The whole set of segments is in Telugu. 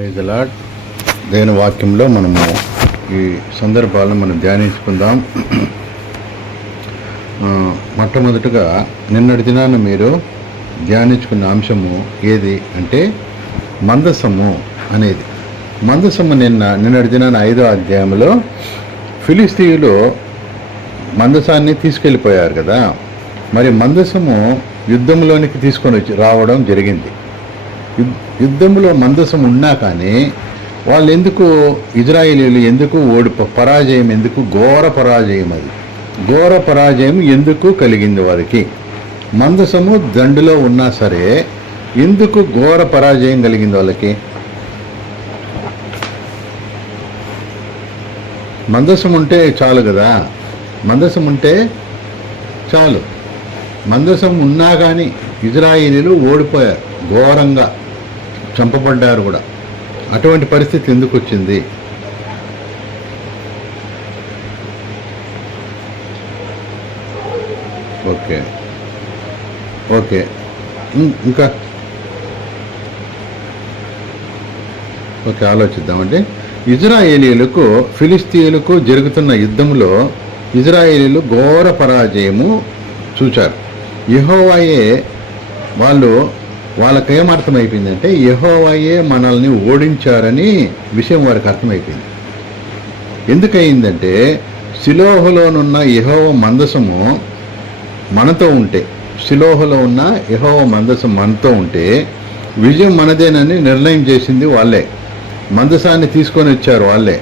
Praise the lord. దేవుని వాక్యంలో మనము ఈ సందర్భాలను మనం ధ్యానించుకుందాం. మొట్టమొదటిగా నిన్నటి దినాన మీరు ధ్యానించుకున్న అంశము ఏది అంటే మందసము అనేది. మందసము నిన్నటి దినాన 5వ అధ్యాయంలో ఫిలిస్తీయులు మందసాన్ని తీసుకెళ్ళిపోయారు కదా. మరి మందసము యుద్ధంలోనికి తీసుకొని వచ్చి రావడం జరిగింది. యుద్ధంలో మందసం ఉన్నా కానీ వాళ్ళు ఎందుకు, ఇజ్రాయేలీలు ఎందుకు పరాజయం ఎందుకు, ఘోర పరాజయం, అది ఘోర పరాజయం ఎందుకు కలిగింది వారికి? మందసము దండులో ఉన్నా సరే ఎందుకు ఘోర పరాజయం కలిగింది వాళ్ళకి? మందసం ఉంటే చాలు కదా, మందసం ఉంటే చాలు. మందసం ఉన్నా కానీ ఇజ్రాయేలీలు ఓడిపోయారు, ఘోరంగా చంపబడ్డారు కూడా. అటువంటి పరిస్థితి ఎందుకు వచ్చింది? ఓకే ఓకే ఇంకా ఓకే ఆలోచిద్దామండి. ఇజ్రాయేలీలకు ఫిలిస్తీయులకు జరుగుతున్న యుద్ధంలో ఇజ్రాయేలీలు ఘోర పరాజయము చూచారు. యెహోవాయే వాళ్ళకేమర్థమైపోయిందంటే యెహోవాయే మనల్ని ఓడించారని విషయం వారికి అర్థమైపోయింది. ఎందుకయిందంటే షిలోహులోనున్న యెహోవా మందసము మనతో ఉంటే, షిలోహులో ఉన్న యెహోవా మందసం మనతో ఉంటే విజయం మనదేనని నిర్ణయం చేసింది వాళ్ళే. మందసాన్ని తీసుకొని వచ్చారు వాళ్ళే.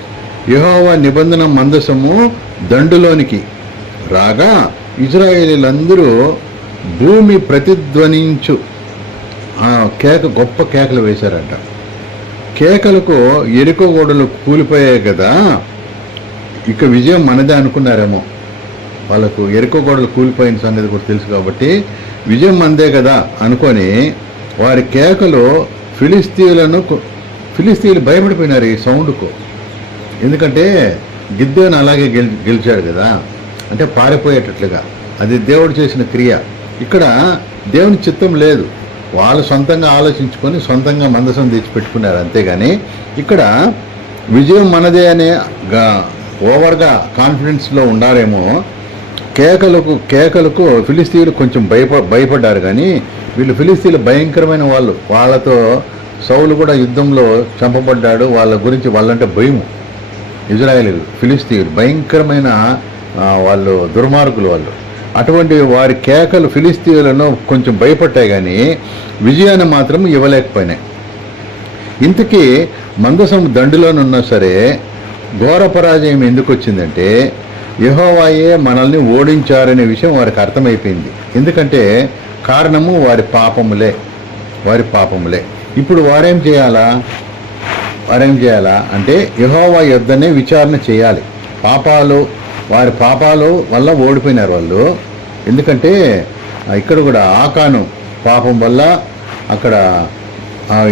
యెహోవా నిబంధన మందసము దండులోనికి రాగా ఇజ్రాయేలీలందరూ భూమి ప్రతిధ్వనించు గొప్ప కేకలు వేశారంట. కేకలకు ఎరికో గోడలు కూలిపోయాయి కదా, ఇక విజయం మనదే అనుకున్నారేమో. వాళ్ళకు ఎరికో గోడలు కూలిపోయిన సంగతి కూడా తెలుసు కాబట్టి విజయం మనదే కదా అనుకొని వారి కేకలు ఫిలిస్తీయులు భయపడిపోయినారు ఈ సౌండ్కు. ఎందుకంటే గిద్దెను అలాగే గెలిచాడు కదా, అంటే పారిపోయేటట్లుగా. అది దేవుడు చేసిన క్రియ. ఇక్కడ దేవుని చిత్తం లేదు, వాళ్ళు సొంతంగా ఆలోచించుకొని సొంతంగా మందసం తెచ్చిపెట్టుకున్నారు అంతేగాని ఇక్కడ విజయం మనదే అనే ఓవర్గా కాన్ఫిడెన్స్లో ఉండారేమో. కేకలకు ఫిలిస్తీయులు కొంచెం భయపడ్డారు. కానీ వీళ్ళు ఫిలిస్తీయులు భయంకరమైన వాళ్ళు. వాళ్ళతో సౌలు కూడా యుద్ధంలో చంపబడ్డాడు. వాళ్ళ గురించి వాళ్ళంటే భయము. ఇజ్రాయేలీలు ఫిలిస్తీయులు భయంకరమైన వాళ్ళు, దుర్మార్గులు వాళ్ళు. అటువంటి వారి కేకలు ఫిలిస్తీయులను కొంచెం భయపడ్డాయి కానీ విజయాన్ని మాత్రం ఇవ్వలేకపోయినాయి. ఇంతకీ మందసం దండులోనున్నా సరే ఘోర పరాజయం ఎందుకు వచ్చిందంటే యెహోవాయే మనల్ని ఓడించారనే విషయం వారికి అర్థమైపోయింది. ఎందుకంటే కారణము వారి పాపములే. ఇప్పుడు వారేం చేయాలా అంటే యెహోవా యొద్దనే విచారణ చేయాలి. వారి పాపాలు వల్ల ఓడిపోయినారు వాళ్ళు. ఎందుకంటే ఇక్కడ కూడా ఆకాను పాపం వల్ల అక్కడ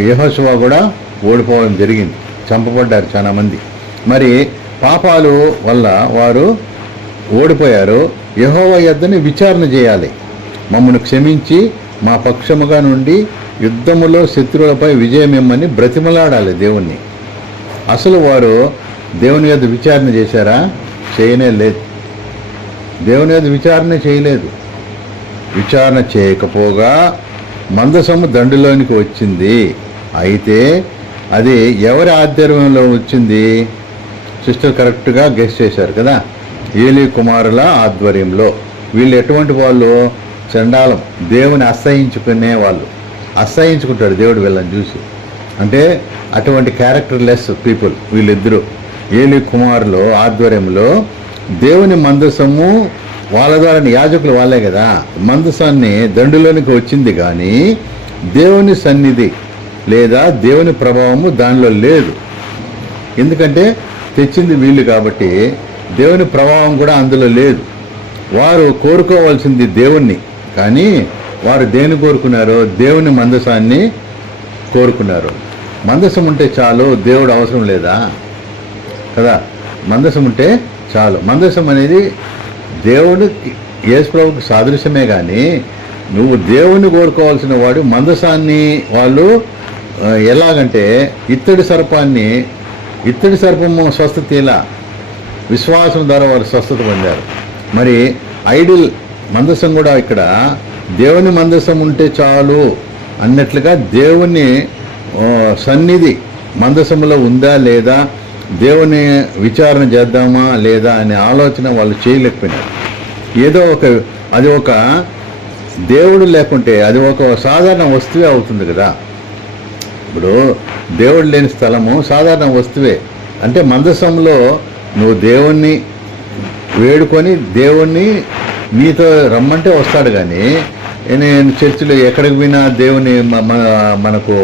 యెహోషువ కూడా ఓడిపోవడం జరిగింది, చంపబడ్డారు చాలా మంది. మరి పాపాలు వల్ల వారు ఓడిపోయారు. యెహోవా యొద్దనే విచారణ చేయాలి. మమ్మల్ని క్షమించి మా పక్షముగా నుండి యుద్ధములో శత్రువులపై విజయమిమ్మని బ్రతిమలాడాలి దేవుణ్ణి. అసలు వారు దేవుని యొద్ద విచారణ చేశారా? చేయనే లేదు. దేవుని యొద్ద విచారణ చేయలేదు. విచారణ చేయకపోగా మందసము దండులోనికి వచ్చింది. అయితే అది ఎవరి ఆధ్వర్యంలో వచ్చింది? సిస్టర్ కరెక్ట్గా గెస్ చేశారు కదా, ఏలీ కుమారుల ఆధ్వర్యంలో. వీళ్ళు ఎటువంటి వాళ్ళు? చండాలం, దేవుని అసహించుకునే వాళ్ళు. అసహించుకుంటాడు దేవుడు వీళ్ళని చూసి. అంటే అటువంటి క్యారెక్టర్ లెస్ పీపుల్ వీళ్ళిద్దరూ. ఏలీ కుమారులు ఆధ్వర్యంలో దేవుని మందసము వాళ్ళ ద్వారా, యాజకులు వాళ్ళే కదా, మందసాన్ని దండులోనికి వచ్చింది. కానీ దేవుని సన్నిధి లేదా దేవుని ప్రభావము దానిలో లేదు. ఎందుకంటే తెచ్చింది వీళ్ళు కాబట్టి దేవుని ప్రభావం కూడా అందులో లేదు. వారు కోరుకోవాల్సింది దేవుణ్ణి, కానీ వారు దేన్ని కోరుకున్నారో? దేవుని మందసాన్ని కోరుకున్నారు. మందసం ఉంటే చాలు, దేవుడు అవసరం లేదా కదా. మందసం ఉంటే చాలు. మందసం అనేది దేవుడు యేసు ప్రభువుకి సాదృశ్యమే. కానీ నువ్వు దేవుణ్ణి కోరుకోవాల్సిన వాడు మందసాన్ని వాళ్ళు ఎలాగంటే ఇత్తడి సర్పము స్వస్థత ఇలా విశ్వాసం ద్వారా వారు స్వస్థత పొందారు. మరి ఐడిల్ మందసం కూడా ఇక్కడ దేవుని మందసం ఉంటే చాలు అన్నట్లుగా దేవుని సన్నిధి మందసంలో ఉందా లేదా, దేవుని విచారణ చేద్దామా లేదా అనే ఆలోచన వాళ్ళు చేయలేకపోయినారు. అది ఒక దేవుడు లేకుంటే అది ఒక సాధారణ వస్తువే అవుతుంది కదా. ఇప్పుడు దేవుడు లేని స్థలము సాధారణ వస్తువే. అంటే మందసంలో నువ్వు దేవుణ్ణి వేడుకొని దేవుణ్ణి నీతో రమ్మంటే వస్తాడు, కానీ నేను చర్చిలో ఎక్కడికి పోయినా దేవుని మనకు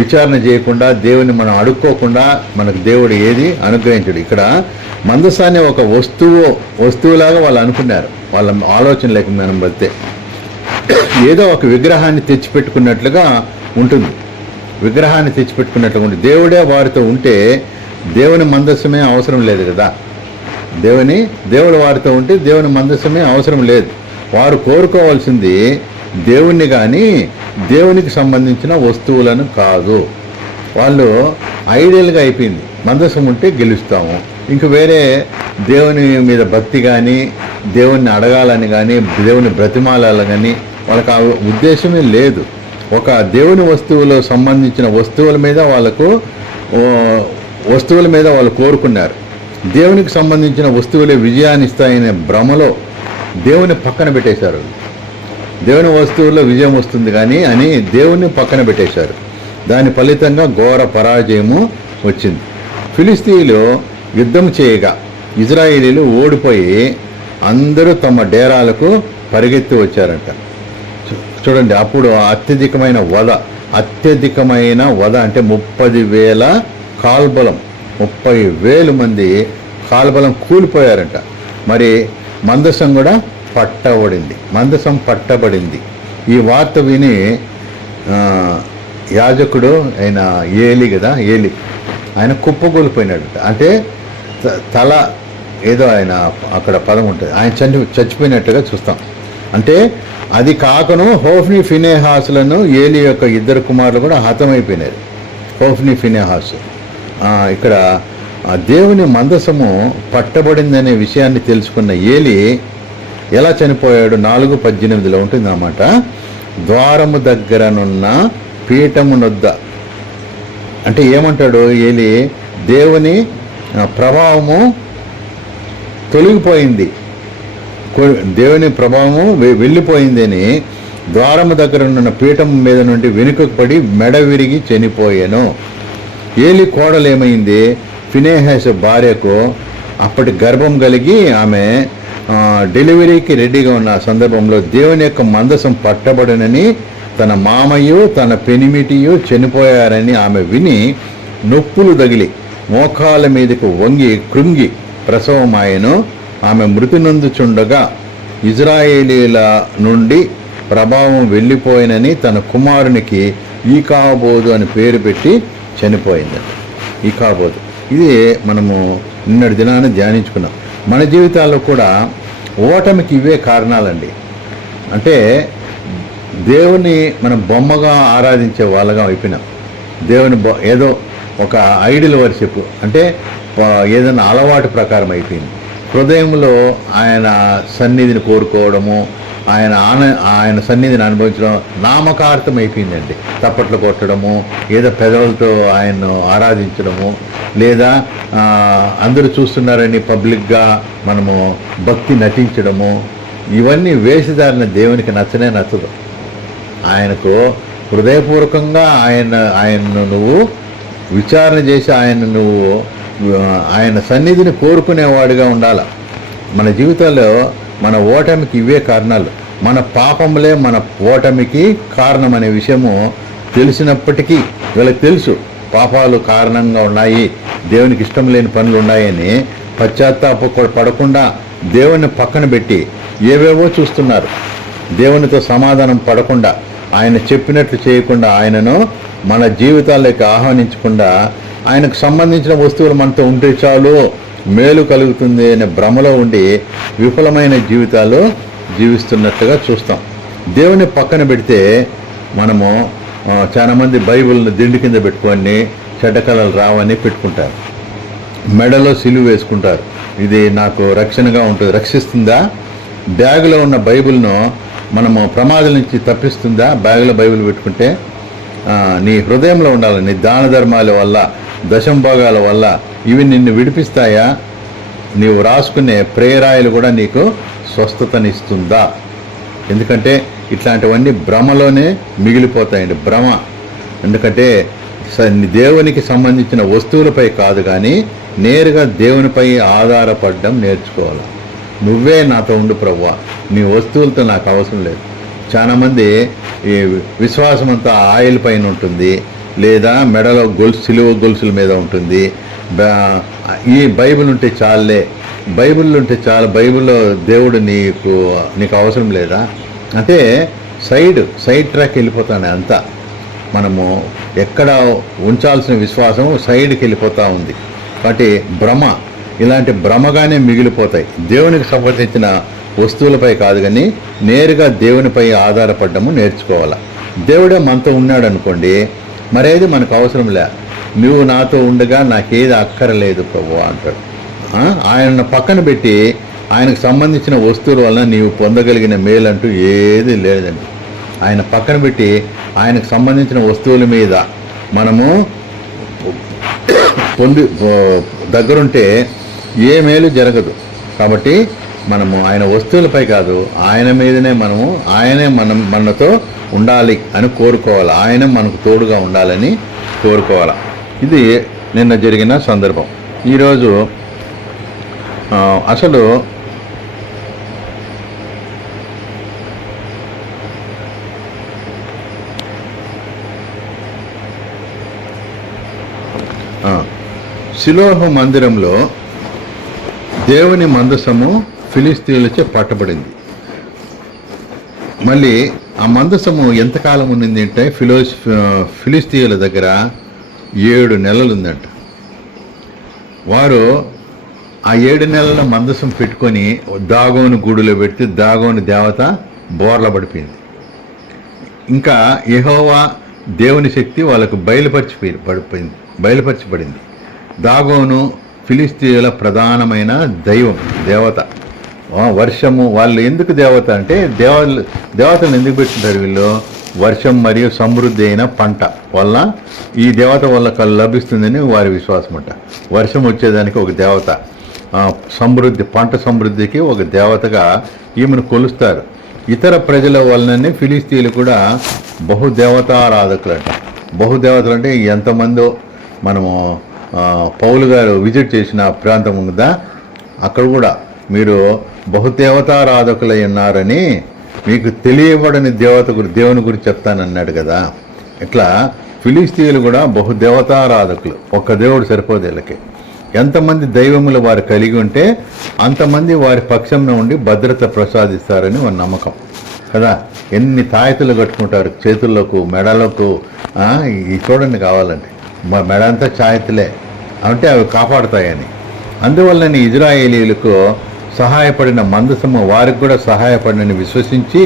విచారణ చేయకుండా, దేవుని మనం అడుక్కోకుండా మనకు దేవుడు ఏది అనుగ్రహించడు. ఇక్కడ మందసాన్ని ఒక వస్తువులాగా వాళ్ళు అనుకున్నారు. వాళ్ళ ఆలోచన లేక మనం బతే ఏదో ఒక విగ్రహాన్ని తెచ్చిపెట్టుకున్నట్లుగా ఉంటుంది. దేవుడే వారితో ఉంటే దేవుని మందస్సమే అవసరం లేదు కదా. దేవుడు వారితో ఉంటే దేవుని మందస్సమే అవసరం లేదు. వారు కోరుకోవాల్సింది దేవుణ్ణి కానీ దేవునికి సంబంధించిన వస్తువులను కాదు. వాళ్ళు ఐడియల్గా అయిపోయింది. మందసం ఉంటే గెలుస్తాము, ఇంక వేరే దేవుని మీద భక్తి కానీ దేవుణ్ణి అడగాలని కానీ దేవుని బ్రతిమాలాలని కానీ వాళ్ళకి ఆ ఉద్దేశమే లేదు. ఒక దేవుని వస్తువులో సంబంధించిన వస్తువుల మీద వాళ్ళు కోరుకున్నారు. దేవునికి సంబంధించిన వస్తువులే విజయాన్ని ఇస్తాయనే భ్రమలో దేవుని పక్కన పెట్టేశారు. దేవుని వస్తువుల్లో విజయం వస్తుంది కానీ అని దేవుని పక్కన పెట్టేశారు. దాని ఫలితంగా ఘోర పరాజయము వచ్చింది. ఫిలిస్తీయులు యుద్ధం చేయగా ఇజ్రాయేలీలు ఓడిపోయి అందరూ తమ డేరాలకు పరిగెత్తి వచ్చారంట. చూడండి, అప్పుడు అత్యధికమైన వధ అంటే 30,000 కాల్బలం, 30,000 మంది కాల్బలం కూలిపోయారంట. మరి మందసం కూడా మందసం పట్టబడింది. ఈ వార్త విని యాజకుడు ఆయన ఏలి ఆయన కుప్పకూలిపోయినాడట. అంటే తల ఏదో ఆయన అక్కడ పదం ఉంటుంది, ఆయన చచ్చిపోయినట్టుగా చూస్తాం. అంటే అది కాకను హోఫ్నీ ఫినేహాసులను ఏలి యొక్క 2 కుమారులు కూడా హతమైపోయినారు. హోఫ్నీ ఫినేహాసు ఇక్కడ దేవుని మందసము పట్టబడిందనే విషయాన్ని తెలుసుకున్న ఏలి ఎలా చనిపోయాడు 4:18 ఉంటుంది అన్నమాట. ద్వారము దగ్గరనున్న పీఠము నొద్ద అంటే ఏమంటాడు ఏలి, దేవుని ప్రభావము తొలగిపోయింది, దేవుని ప్రభావము వెళ్ళిపోయిందని ద్వారము దగ్గర ఉన్న పీఠం మీద నుండి వెనుకకు పడి మెడ విరిగి చనిపోయాను. ఏలి కోడలేమైంది, ఫినేహాసు భార్యకు అప్పటి గర్భం కలిగి ఆమె డెలివరీకి రెడీగా ఉన్న సందర్భంలో దేవుని యొక్క మందసం పట్టబడనని తన మామయ్యు తన పెనిమిటియు చనిపోయారని ఆమె విని నొప్పులు తగిలి మోకాళ్ళ మీదకు వంగి కృంగి ప్రసవమాయను. ఆమె మృతి నొందుచుండగా ఇజ్రాయేలీల నుండి ప్రభావం వెళ్ళిపోయినని తన కుమారునికి ఈకాబోదు అని పేరు పెట్టి చనిపోయిందట. ఈకాబోదు ఇది మనము నిన్నటి దినాన్ని ధ్యానించుకున్నాం. మన జీవితాల్లో కూడా ఓటమికి ఇవే కారణాలండి. అంటే దేవుని మనం బొమ్మగా ఆరాధించే వాళ్ళగా అయిపోయినాం. దేవుని ఏదో ఒక ఐడియల్ వర్షిప్ అంటే ఏదైనా అలవాటు ప్రకారం అయిపోయింది. హృదయంలో ఆయన సన్నిధిని కోరుకోవడము, ఆయన సన్నిధిని అనుభవించడం నామకార్థం అయిపోయిందండి. తప్పట్లు కొట్టడము, ఏదో పెదవులతో ఆయన్ను ఆరాధించడము, లేదా అందరూ చూస్తున్నారని పబ్లిక్గా మనము భక్తి నటించడము, ఇవన్నీ వేషధారణ దేవునికి నచ్చదు. ఆయనకు హృదయపూర్వకంగా ఆయన్ను నువ్వు విచారణ చేసి ఆయన సన్నిధిని కోరుకునేవాడిగా ఉండాలి. మన జీవితాల్లో మన ఓటమికి ఇవే కారణాలు. మన పాపములే మన ఓటమికి కారణం అనే విషయము తెలిసినప్పటికీ వీళ్ళకి తెలుసు పాపాలు కారణంగా ఉన్నాయి, దేవునికి ఇష్టం లేని పనులు ఉన్నాయని పడకుండా దేవుని పక్కన పెట్టి ఏవేవో చూస్తున్నారు. దేవునితో సమాధానం పడకుండా, ఆయన చెప్పినట్లు చేయకుండా, ఆయనను మన జీవితాల్లోకి ఆహ్వానించకుండా, ఆయనకు సంబంధించిన వస్తువులు మనతో ఉంటే చాలు మేలు కలుగుతుంది అనే భ్రమలో ఉండి విఫలమైన జీవితాలు జీవిస్తున్నట్టుగా చూస్తాం. దేవుని పక్కన పెడితే మనము చాలామంది బైబిల్ని దిండు కింద పెట్టుకొని చెడ్డ కళలు రావని పెట్టుకుంటారు. మెడలో సిలువ వేసుకుంటారు. ఇది నాకు రక్షణగా ఉంటుంది. రక్షిస్తుందా? బ్యాగులో ఉన్న బైబిల్ను మనము ప్రమాదం నుంచి తప్పిస్తుందా? బ్యాగులో బైబిల్ పెట్టుకుంటే నీ హృదయంలో ఉండాలి. నీ దాన ధర్మాల వల్ల, దశంభాగాల వల్ల ఇవి నిన్ను విడిపిస్తాయా? నీవు రాసుకునే ప్రేరాయలు కూడా నీకు స్వస్థతనిస్తుందా? ఎందుకంటే ఇట్లాంటివన్నీ భ్రమలోనే మిగిలిపోతాయండి. భ్రమ. ఎందుకంటే దేవునికి సంబంధించిన వస్తువులపై కాదు, కానీ నేరుగా దేవునిపై ఆధారపడడం నేర్చుకోవాలి. నువ్వే నాతో ఉండు ప్రభువా, నీ వస్తువులతో నాకు అవసరం లేదు. చాలామంది ఈ విశ్వాసం అంతా ఆయిల్ పైన ఉంటుంది, లేదా మెడలో సిలువ గొలుసుల మీద ఉంటుంది. ఈ బైబిల్ ఉంటే చాలే, బైబిల్ ఉంటే చాలు, బైబిల్లో దేవుడు నీకు అవసరం లేదా అంటే సైడ్ ట్రాక్ వెళ్ళిపోతాను అంతా. మనము ఎక్కడ ఉంచాల్సిన విశ్వాసం సైడ్కి వెళ్ళిపోతూ ఉంది. కాబట్టి భ్రమ, ఇలాంటి భ్రమగానే మిగిలిపోతాయి. దేవునికి సంబంధించిన వస్తువులపై కాదు, కానీ నేరుగా దేవునిపై ఆధారపడము నేర్చుకోవాలి. దేవుడే మనతో ఉన్నాడు అనుకోండి, మరేది మనకు అవసరం లే. నువ్వు నాతో ఉండగా నాకేది అక్కరలేదు ప్రభు అంటాడు. ఆయన పక్కన పెట్టి ఆయనకు సంబంధించిన వస్తువుల వలన నీవు పొందగలిగిన మేలంటూ ఏది లేదండి. ఆయన పక్కన పెట్టి ఆయనకు సంబంధించిన వస్తువుల మీద మనము దగ్గరుంటే ఏ మేలు జరగదు. కాబట్టి మనము ఆయన వస్తువులపై కాదు, ఆయన మీదనే ఆయనే మనతో ఉండాలి అని కోరుకోవాలి. ఆయన మనకు తోడుగా ఉండాలని కోరుకోవాలి. ఇది నిన్న జరిగిన సందర్భం. ఈరోజు అసలు షిలోహు మందిరంలో దేవుని మందసము ఫిలిస్తీయులచే పట్టబడింది. మళ్ళీ ఆ మందసము ఎంతకాలం ఉన్నింది అంటే ఫిలిస్తీయుల దగ్గర 7 నెలలు ఉందంట. వారు ఆ 7 నెలల మందసం పెట్టుకొని దాగోను గూడులో పెడితే దాగోను దేవత బోర్ల పడిపోయింది. ఇంకా యెహోవా దేవుని శక్తి వాళ్ళకు బయలుపరచబడింది. దాగోను ఫిలిస్తీయుల ప్రధానమైన దేవత. వర్షము, వాళ్ళు ఎందుకు దేవత అంటే దేవతలు ఎందుకు పెట్టుకుంటారు వీళ్ళు? వర్షం మరియు సమృద్ధి అయిన పంట వల్ల ఈ దేవత వల్ల లభిస్తుందని వారి విశ్వాసం అంట. వర్షం వచ్చేదానికి ఒక దేవత, పంట సమృద్ధికి ఒక దేవతగా ఈమెను కొలుస్తారు. ఇతర ప్రజల వలననే ఫిలిస్తీయులు కూడా బహుదేవతారాధకులు అంట. బహుదేవతలు అంటే ఎంతమందో, మనము పౌలు గారు విజిట్ చేసిన ప్రాంతం ఉందా, అక్కడ కూడా మీరు బహుదేవతారాధకులై ఉన్నారని మీకు తెలియబడని దేవుని గురించి చెప్తానన్నాడు కదా. ఇట్లా ఫిలిస్తీయులు కూడా బహుదేవతారాధకులు. ఒక్క దేవుడు సరిపోదు వీళ్ళకి. ఎంతమంది దైవములు వారు కలిగి ఉంటే అంతమంది వారి పక్షంలో ఉండి భద్రత ప్రసాదిస్తారని వారి నమ్మకం కదా. ఎన్ని తాయతులు కట్టుకుంటారు చేతుల్లోకు, మెడలకు. ఈ చూడండి కావాలంటే మెడ అంతా ఛాయతులే అంటే అవి కాపాడుతాయని. అందువల్లనే ఇజ్రాయేలీలకు సహాయపడిన మందసము వారికి కూడా సహాయపడినని విశ్వసించి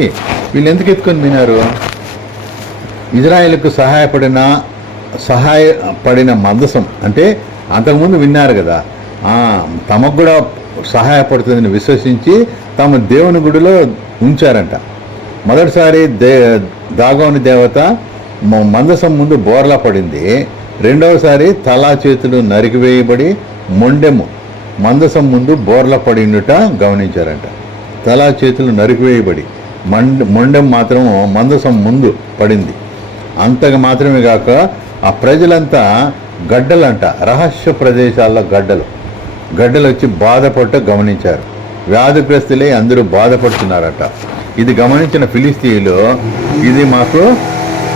వీళ్ళు ఎందుకు ఎత్తుకొని వినారు? ఇజ్రాయేలుకు సహాయపడిన మందసం అంటే అంతకుముందు విన్నారు కదా, తమకు కూడా సహాయపడుతుందని విశ్వసించి తమ దేవుని గుడిలో ఉంచారంట. మొదటిసారి దాగోని దేవత మందసం ముందు బోర్లా పడింది. రెండవసారి తలా చేతులు నరికివేయబడి మందసం ముందు బోర్ల పడినట గమనించారంట. తలా చేతులు నరికివేయబడి మొండెం మాత్రం మందసం ముందు పడింది. అంతగా మాత్రమే కాక ఆ ప్రజలంతా గడ్డలంట, రహస్య ప్రదేశాల్లో గడ్డలు వచ్చి బాధపడట గమనించారు. వ్యాధిగ్రస్తులే అందరూ బాధపడుతున్నారట. ఇది గమనించిన ఫిలిస్తీయులు ఇది మాకు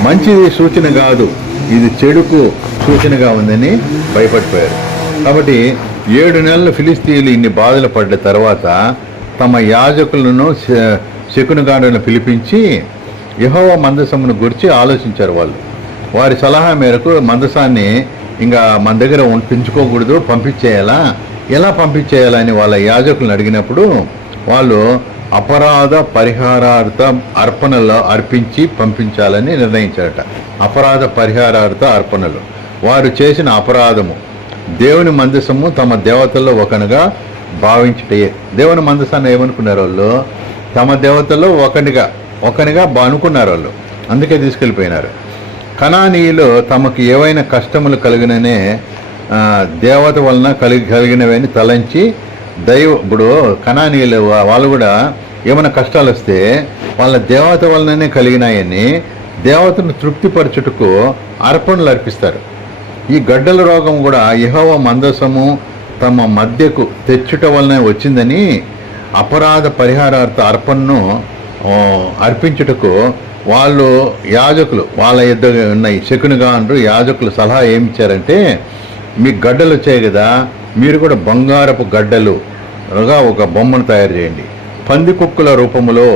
మంచి సూచన కాదు, ఇది చెడుకు సూచనగా ఉందని భయపడిపోయారు. కాబట్టి 7 నెలలు ఫిలిస్తీయులు ఇన్ని బాధలు పడ్డ తర్వాత తమ యాజకులను శకునగాడులను పిలిపించి యెహోవా మందసమును గురించి ఆలోచించారు. వారి సలహా మేరకు మందసాన్ని ఇంకా మన దగ్గర పంపించేయాలా, ఎలా పంపించేయాలని వాళ్ళ యాజకులను అడిగినప్పుడు వాళ్ళు అపరాధ పరిహారార్థ అర్పణలో అర్పించి పంపించాలని నిర్ణయించారట. అపరాధ పరిహారార్థ అర్పణలు, వారు చేసిన అపరాధము దేవుని మందసము తమ దేవతల్లో ఒకనుగా భావించుటే. దేవుని మందసాన్ని ఏమనుకున్నారు వాళ్ళు? తమ దేవతల్లో ఒకనిగా అనుకున్నారు వాళ్ళు, అందుకే తీసుకెళ్ళిపోయినారు. కనానీయులు తమకు ఏవైనా కష్టములు కలిగిననే దేవత వలన కలిగినవని తలంచి ఇప్పుడు కనానీయులు వాళ్ళు కూడా ఏమైనా కష్టాలు వస్తే వాళ్ళ దేవత వలననే కలిగినాయని దేవతను తృప్తిపరచుటకు అర్పణలు అర్పిస్తారు. ఈ గడ్డల రోగం కూడా యెహోవా మందసము తమ మధ్యకు తెచ్చుట వలన వచ్చిందని అపరాధ పరిహారార్థ అర్పణను అర్పించుటకు వాళ్ళు యాజకులు, వాళ్ళ యుద్ధ ఉన్న శకునుగా అంటారు యాజకులు సలహా ఏమిచ్చారంటే, మీకు గడ్డలు వచ్చాయి కదా, మీరు కూడా బంగారపు గడ్డలుగా ఒక బొమ్మను తయారు చేయండి, పంది కుక్కుల రూపములో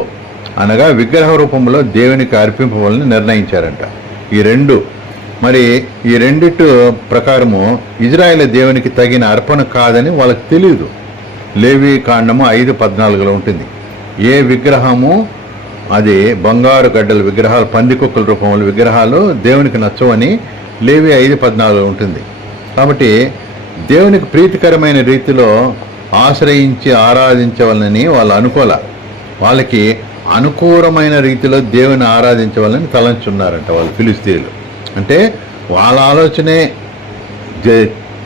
అనగా విగ్రహ రూపంలో దేవునికి అర్పింపవాలని నిర్ణయించారంట. ఈ రెండిటి ప్రకారము ఇజ్రాయేల్ దేవునికి తగిన అర్పణ కాదని వాళ్ళకి తెలియదు. లేవి కాండము 5:14 ఉంటుంది. ఏ విగ్రహము అది బంగారు గడ్డల విగ్రహాలు, పంది కుక్కల రూపంలో విగ్రహాలు దేవునికి నచ్చవని లేవి 5:14 ఉంటుంది. కాబట్టి దేవునికి ప్రీతికరమైన రీతిలో ఆశ్రయించి ఆరాధించవాలని వాళ్ళు అనుకోలే. వాళ్ళకి అనుకూలమైన రీతిలో దేవుని ఆరాధించవాలని తలంచున్నారంట వాళ్ళు ఫిలిస్తీయులు. అంటే వాళ్ళ ఆలోచనే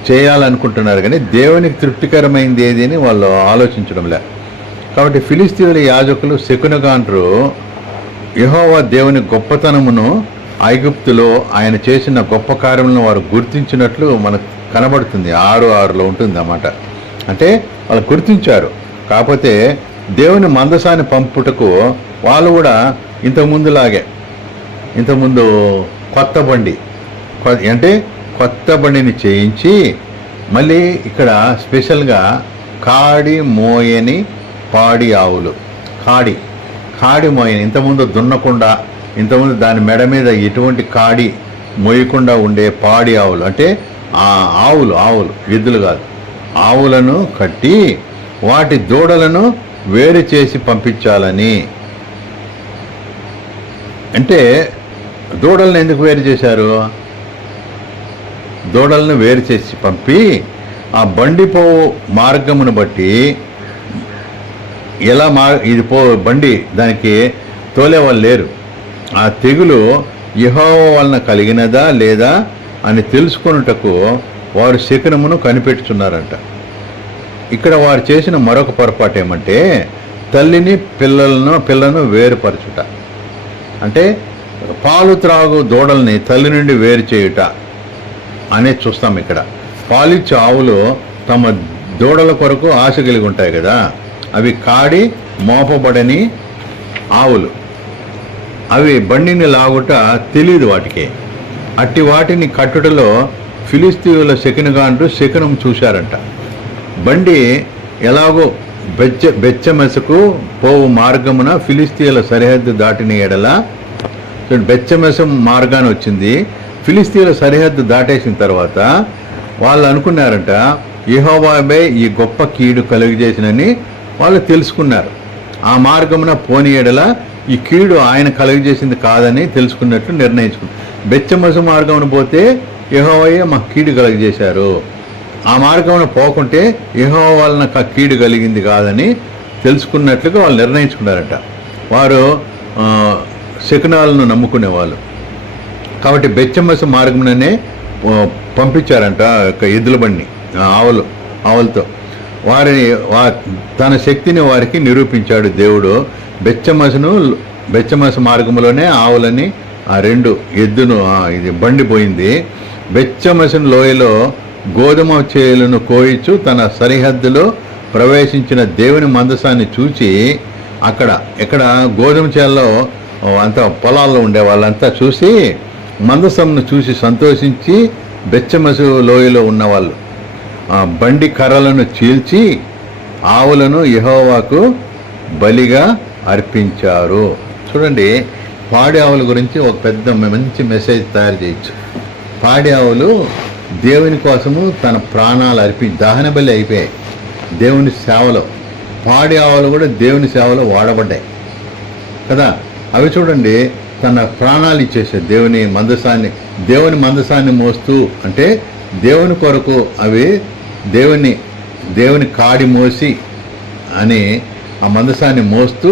చేయాలనుకుంటున్నారు, కానీ దేవునికి తృప్తికరమైంది ఏది అని వాళ్ళు ఆలోచించడం లే. కాబట్టి ఫిలిస్తీయుల యాజకులు శకునుగా అంటారు యెహోవా దేవుని గొప్పతనమును ఐగుప్తులో ఆయన చేసిన గొప్ప కార్యములను వారు గుర్తించినట్లు మనకు కనబడుతుంది. 6:6 ఉంటుంది అన్నమాట. అంటే వాళ్ళు గుర్తించారు. కాకపోతే దేవుని మందసాన్ని పంపుటకు వాళ్ళు కూడా ఇంతకుముందు కొత్త బండిని చేయించి మళ్ళీ ఇక్కడ స్పెషల్గా కాడి మోయని పాడి ఆవులు, కాడి మోయని, ఇంతకుముందు దున్నకుండా, ఇంతకుముందు దాని మెడ మీద ఎటువంటి కాడి మోయకుండా ఉండే పాడి ఆవులు, అంటే ఆ ఆవులు ఎద్దులు కాదు, ఆవులను కట్టి వాటి దూడలను వేరు చేసి పంపించాలని. అంటే దూడలను ఎందుకు వేరు చేశారు? దూడలను వేరు చేసి పంపి ఆ బండిపోవు మార్గమును బట్టి ఎలా బండి దానికి తోలేవాళ్ళు లేరు. ఆ తెగులు యెహోవా వలన కలిగినదా లేదా అని తెలుసుకొనుటకు వారు శకునమును కనిపెట్టుచున్నారంట. ఇక్కడ వారు చేసిన మరొక పొరపాటు ఏమంటే తల్లిని పిల్లను వేరుపరచుట. అంటే పాలు త్రాగు దూడల్ని తల్లి నుండి వేరు చేయుట అనేది చూస్తాం. ఇక్కడ పాలిచ్చే ఆవులు తమ దూడల కొరకు ఆశ కలిగి ఉంటాయి కదా, అవి కాడి మోపబడని ఆవులు, అవి బండిని లాగుట తెలియదు వాటికి. అట్టి వాటిని కట్టుటలో ఫిలిస్తీయుల శకునం చూశారంట. బండి ఎలాగో బెచ్చమెసకు పోవు మార్గమున ఫిలిస్తీయుల సరిహద్దు దాటిన ఎడల, బెచ్చమెస మార్గాన్ని వచ్చింది. ఫిలిస్తీయుల సరిహద్దు దాటేసిన తర్వాత వాళ్ళు అనుకున్నారంట యెహోవాయే ఈ గొప్ప కీడు కలుగజేసినని వాళ్ళు తెలుసుకున్నారు. ఆ మార్గమున పోని ఎడల ఈ కీడు ఆయన కలుగజేసింది కాదని తెలుసుకున్నట్లు నిర్ణయించుకున్నారు. బెచ్చమెస మార్గమున పోతే యెహోవాయే మా కీడు కలుగజేశారు, ఆ మార్గమున పోకుంటే యెహోవా వలన కీడు కలిగింది కాదని తెలుసుకున్నట్లుగా వాళ్ళు నిర్ణయించుకున్నారట. వారు శకునాలను నమ్ముకునేవాళ్ళు. కాబట్టి బెచ్చమెస మార్గముననే పంపించారంట ఎద్దుల బండిని ఆవులతో. తన శక్తిని వారికి నిరూపించాడు దేవుడు. బెచ్చమెస మార్గంలోనే ఆవులని ఆ 2 ఎద్దును ఇది బండి పోయింది. బెచ్చమెసను లోయలో గోధుమ చేలను కోయిచు తన సరిహద్దులో ప్రవేశించిన దేవుని మందసాన్ని చూచి ఇక్కడ గోధుమ చేలలో అంతా పొలాల్లో ఉండే వాళ్ళంతా చూసి మందసంను చూసి సంతోషించి బెచ్చమెసు లోయలో ఉన్నవాళ్ళు బండి కర్రలను చీల్చి ఆవులను యెహోవాకు బలిగా అర్పించారు. చూడండి, పాడి ఆవుల గురించి ఒక పెద్ద మంచి మెసేజ్ తయారు చేయొచ్చు. పాడి ఆవులు దేవుని కోసము తన ప్రాణాలు దహన బలి అయిపోయాయి దేవుని సేవలో. పాడి ఆవులు కూడా దేవుని సేవలో వాడబడ్డాయి కదా. అవి చూడండి తన ప్రాణాలు ఇచ్చేసాయి దేవుని మందసాన్ని మోస్తూ, అంటే దేవుని కొరకు అవి దేవుని కాడి మోసి అని ఆ మందసాన్ని మోస్తూ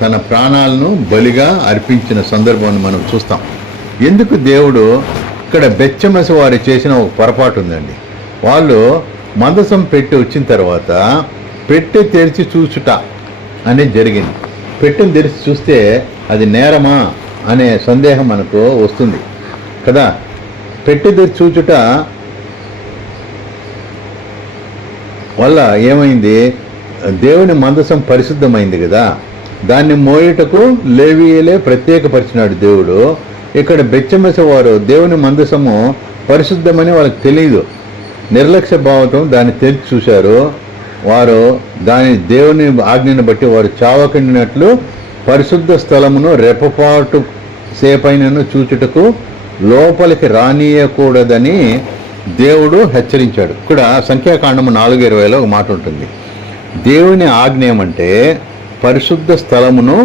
తన ప్రాణాలను బలిగా అర్పించిన సందర్భాన్ని మనం చూస్తాం. ఎందుకు దేవుడు ఇక్కడ బెచ్చమెసు వారు చేసిన ఒక పొరపాటు ఉందండి. వాళ్ళు మందసం పెట్టి వచ్చిన తర్వాత పెట్టె తెరిచి చూచుట అనేది జరిగింది. పెట్టెను తెరిచి చూస్తే అది నేరమా అనే సందేహం మనకు వస్తుంది కదా. పెట్టె తెరిచి చూచుట వల్ల ఏమైంది, దేవుని మందసం పరిశుద్ధమైంది కదా, దాన్ని మోయుటకు లేవీయులే ప్రత్యేకపరిచినాడు దేవుడు. ఇక్కడ బెచ్చమెసు వారు దేవుని మందసము పరిశుద్ధమని వాళ్ళకి తెలియదు, నిర్లక్ష్య భావంతో దాన్ని తెరిచి చూశారు. వారు దేవుని ఆజ్ఞను బట్టి వారు చావకుండినట్లు పరిశుద్ధ స్థలమును రెప్పపాటు సేపైనను చూచుటకు లోపలికి రానియకూడదని దేవుడు హెచ్చరించాడు. ఇక్కడ సంఖ్యాకాండము 4:20లో ఒక మాట ఉంటుంది. దేవుని ఆజ్ఞ ఏమంటే పరిశుద్ధ స్థలమును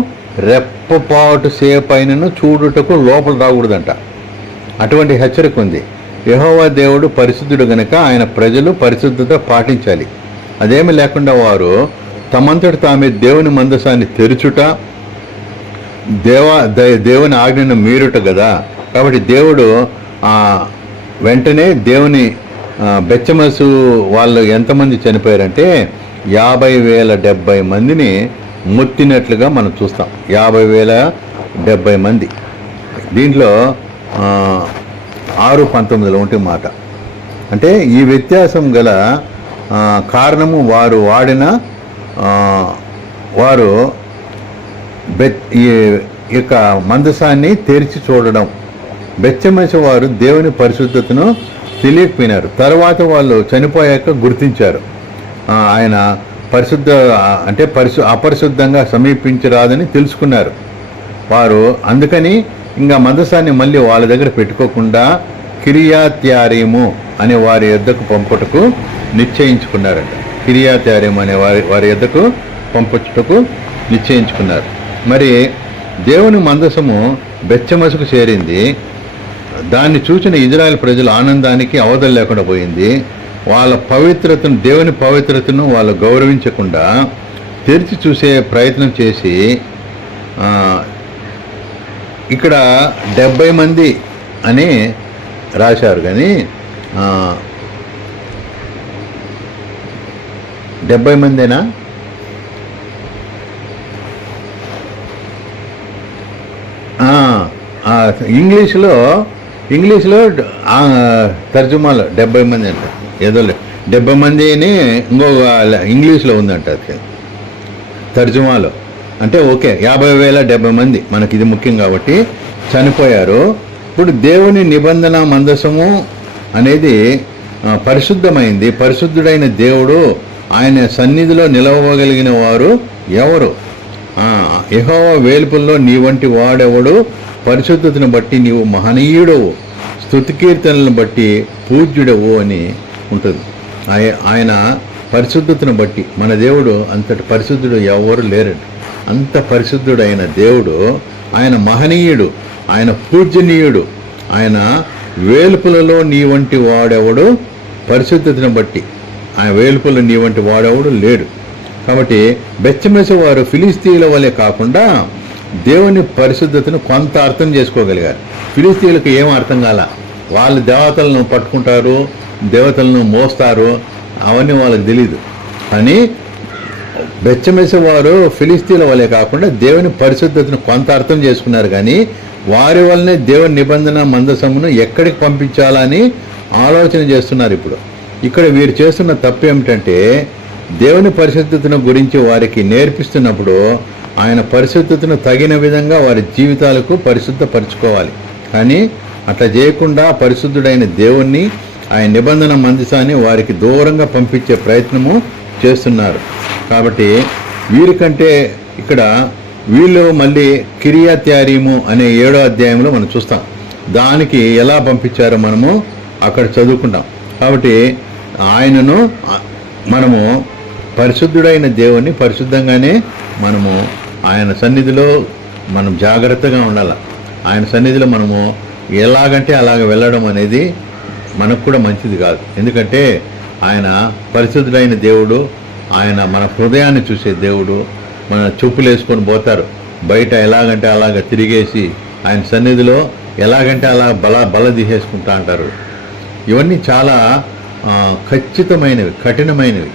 రెప్పపాటు సేపైనను చూడుటకు లోపల రాకూడదంట. అటువంటి హెచ్చరిక ఉంది. యెహోవా దేవుడు పరిశుద్ధుడు గనుక ఆయన ప్రజలు పరిశుద్ధత పాటించాలి. అదేమి లేకుండా వారు తమంతటి తామే దేవుని మందసాన్ని తెరుచుట, దేవుని ఆజ్ఞను మీరుట కదా. కాబట్టి దేవుడు వెంటనే దేవుని బెచ్చమెసు వాళ్ళు ఎంతమంది చనిపోయారంటే 50,070 మందిని ముత్తినట్లుగా మనం చూస్తాం. 50,070 మంది. దీంట్లో 6:19లో ఉంటే మాట. అంటే ఈ వ్యత్యాసం గల కారణము వారు ఈ యొక్క మందసాన్ని తెరిచి చూడడం. బెచ్చమెసు వారు దేవుని పరిశుద్ధతను తెలియకపోయినారు. తర్వాత వాళ్ళు చనిపోయాక గుర్తించారు ఆయన అపరిశుద్ధంగా సమీపించరాదని తెలుసుకున్నారు వారు. అందుకని ఇంకా మందసాన్ని మళ్ళీ వాళ్ళ దగ్గర పెట్టుకోకుండా కిర్యత్యారీము అనే వారి యొద్దకు పంపుటకు నిశ్చయించుకున్నారంట. కిర్యత్యారీము అనే వారి యొద్దకు పంపుటకు నిశ్చయించుకున్నారు. మరి దేవుని మందసము బెచ్చమెసుకు చేరింది. దాన్ని చూసిన ఇజ్రాయెల్ ప్రజల ఆనందానికి అవధులు లేకుండా పోయింది. వాళ్ళ పవిత్రతను, దేవుని పవిత్రతను వాళ్ళు గౌరవించకుండా తెరిచి చూసే ప్రయత్నం చేసి ఇక్కడ 70 మంది అని రాశారు. కానీ 70 మందేనా? ఇంగ్లీష్లో తర్జుమాలో 70 మంది అంట. ఏదో 70 మందిని ఇంకొక ఇంగ్లీష్లో ఉందంట తర్జుమాలో. అంటే ఓకే, 50,070 మంది మనకి ఇది ముఖ్యం కాబట్టి చనిపోయారు. ఇప్పుడు దేవుని నిబంధన మందసము అనేది పరిశుద్ధమైంది. పరిశుద్ధుడైన దేవుడు ఆయన సన్నిధిలో నిలవగలిగిన వారు ఎవరు? యెహోవా వేలుపుల్లో నీ వంటి వాడెవడు? పరిశుద్ధతను బట్టి నీవు మహనీయుడవు, స్తుతికీర్తనలను బట్టి పూజ్యుడవు అని ఉంటుంది. ఆయన పరిశుద్ధతను బట్టి మన దేవుడు అంతటి పరిశుద్ధుడు ఎవరు లేరండి. అంత పరిశుద్ధుడైన దేవుడు, ఆయన మహనీయుడు, ఆయన పూజనీయుడు. ఆయన వేలుపులలో నీ వంటి వాడెవడు? పరిశుద్ధతను బట్టి ఆయన వేలుపుల్లో నీ వంటి వాడెవడు లేడు. కాబట్టి బెచ్చమెసు వారు ఫిలిస్తీన్ల వలె కాకుండా దేవుని పరిశుద్ధతను కొంత అర్థం చేసుకోగలిగారు. ఫిలిస్తీన్లకు ఏం అర్థం కాల. వాళ్ళు దేవతలను పట్టుకుంటారు, దేవతలను మోస్తారు, అవన్నీ వాళ్ళకి తెలీదు. కానీ బెచ్చమెసు వారు ఫిలిస్తీన్ల వలె కాకుండా దేవుని పరిశుద్ధతను కొంత అర్థం చేసుకున్నారు. కానీ వారి వల్లనే దేవుని నిబంధన మందసమును ఎక్కడికి పంపించాలని ఆలోచన చేస్తున్నారు. ఇక్కడ వీరు చేస్తున్న తప్పు ఏమిటంటే దేవుని పరిశుద్ధతను గురించి వారికి నేర్పిస్తున్నప్పుడు ఆయన పరిశుద్ధతను తగిన విధంగా వారి జీవితాలకు పరిశుద్ధపరచుకోవాలి. కానీ అట్లా చేయకుండా పరిశుద్ధుడైన దేవుణ్ణి, ఆయన నిబంధన మందసాన్ని వారికి దూరంగా పంపించే ప్రయత్నము చేస్తున్నారు. కాబట్టి వీరికంటే ఇక్కడ వీళ్ళు మళ్ళీ కిర్యత్యారీము అనే 7వ అధ్యాయంలో మనం చూస్తాం. దానికి ఎలా పంపించారో మనము అక్కడ చదువుకుంటాం. కాబట్టి ఆయనను మనము పరిశుద్ధుడైన దేవుని పరిశుద్ధంగానే మనము ఆయన సన్నిధిలో మనం జాగ్రత్తగా ఉండాలి. ఆయన సన్నిధిలో మనము ఎలాగంటే అలాగ వెళ్ళడం అనేది మనకు కూడా మంచిది కాదు. ఎందుకంటే ఆయన పరిశుద్ధుడైన దేవుడు, ఆయన మన హృదయాన్ని చూసే దేవుడు. మన చెప్పులు వేసుకొని పోతారు బయట, ఎలాగంటే అలాగ తిరిగేసి ఆయన సన్నిధిలో ఎలాగంటే అలా బల తీసేసుకుంటా అంటారు. ఇవన్నీ చాలా ఖచ్చితమైనవి, కఠినమైనవి.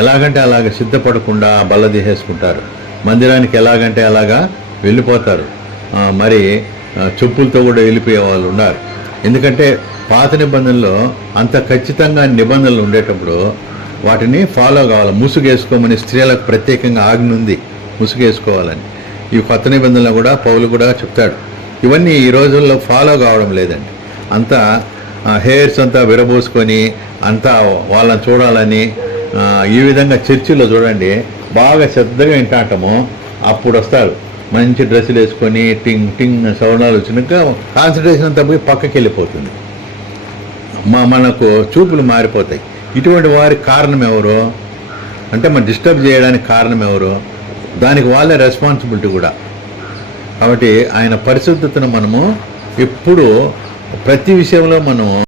ఎలాగంటే అలాగ సిద్ధపడకుండా బల్ల తీసేసుకుంటారు. మందిరానికి ఎలాగంటే అలాగా వెళ్ళిపోతారు. మరి చెప్పులతో కూడా వెళ్ళిపోయే వాళ్ళు ఉన్నారు. ఎందుకంటే పాత నిబంధనలో అంత ఖచ్చితంగా నిబంధనలు ఉండేటప్పుడు వాటిని ఫాలో కావాలి. ముసుగేసుకోమని స్త్రీలకు ప్రత్యేకంగా ఆజ్ఞ ఉంది, ముసుగేసుకోవాలని. ఈ కొత్త నిబంధనలు కూడా పౌలు కూడా చెప్తాడు. ఇవన్నీ ఈ రోజుల్లో ఫాలో కావడం లేదండి. అంతా హెయిర్స్ అంతా విరబోసుకొని అంతా వాళ్ళని చూడాలని ఈ విధంగా చర్చిలో చూడండి బాగా శ్రద్ధగా వింటాంటాము. అప్పుడు వస్తారు మంచి డ్రెస్సులు వేసుకొని టింగ్ టింగ్ సౌండాలు వచ్చినాక కాన్సన్ట్రేషన్ అంతా పోయి పక్కకి వెళ్ళిపోతుంది. మనకు చూపులు మారిపోతాయి. ఇటువంటి వారికి కారణం ఎవరు అంటే మనం డిస్టర్బ్ చేయడానికి కారణం ఎవరు? దానికి వాళ్ళే రెస్పాన్సిబిలిటీ కూడా. కాబట్టి ఆయన పరిశుద్ధతను మనము ఎప్పుడు ప్రతి విషయంలో మనం